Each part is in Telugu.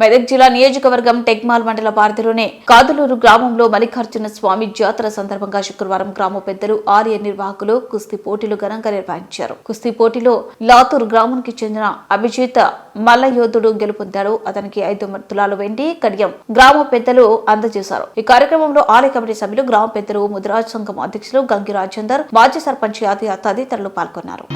మెదక్ జిల్లా నియోజకవర్గం టెక్మాల్ మండల పరిధిలోని కాదులూరు గ్రామంలో మల్లికార్జున స్వామి జాతర సందర్భంగా శుక్రవారం గ్రామ పెద్దలు ఆలయ నిర్వాహకులు కుస్తీ పోటీలు ఘనంగా నిర్వహించారు. కుస్తీ పోటీలో లాతూర్ గ్రామానికి చెందిన అభిజిత్ మల్లయోధుడు గెలుపొందాడు. అతనికి 5 తులాల వెండి కడియం గ్రామ పెద్దలు అందజేశారు. ఈ కార్యక్రమంలో ఆలయ కమిటీ సభ్యులు, గ్రామ పెద్దలు, ముదిరాజ్ సంఘం అధ్యక్షులు గంగి రాజేందర్, మాజీ సర్పంచ్ యాదయ్య తదితరులు పాల్గొన్నారు.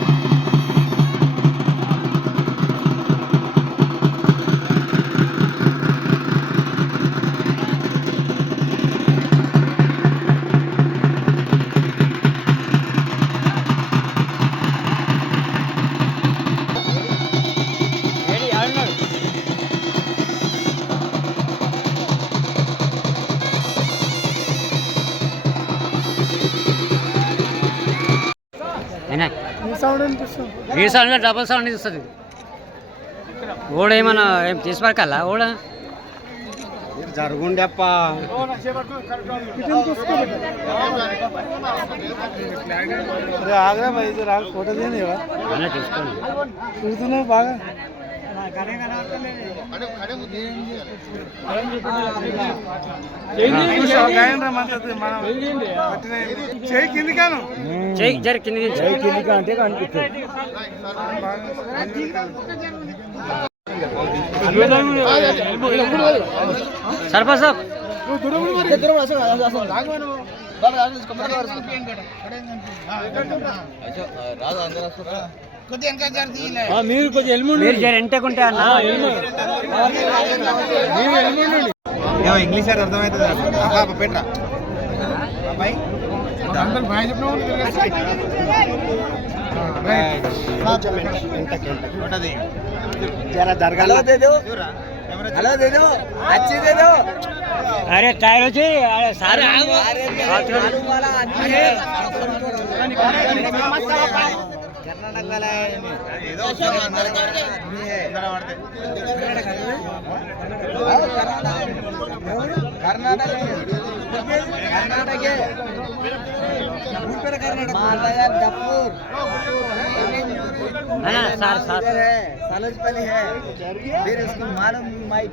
ఈ సౌండ్ డబల్ సౌండ్ ఇస్తుంది. ఓడ ఏమన్నా ఏం చేసి పడకల్లా ఓడ జరుగుండప్ప ఆగ్రా భాई इधर आग फोटो देने वाला అలా తీసుకోండి. कुर्तने बागा చెయ్యి జర కిందికి అంటే కనిపిస్తుంది. సర్పంచ్ సాబ్ మీరు కొంచెం మీరు జర ఎంటకుంటే అన్న ఇంగ్లీష్ అర్థమవుతుంది పెట్టరా जरा दरगाह दे दो, हेलो दे दो, अच्छी दे दो. अरे टायर వచ్చి సార్ मालूम वाला आदमी है कर्नाटक वाला है ఏదో कर्नाटक दफूर సార్ సార్ सालजपली है फिर इसको मालूम माइक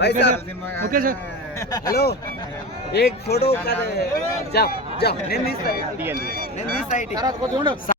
भाई साहब ओके सर हेलो एक फोटो का जाओ जाओ నేను తీస్తా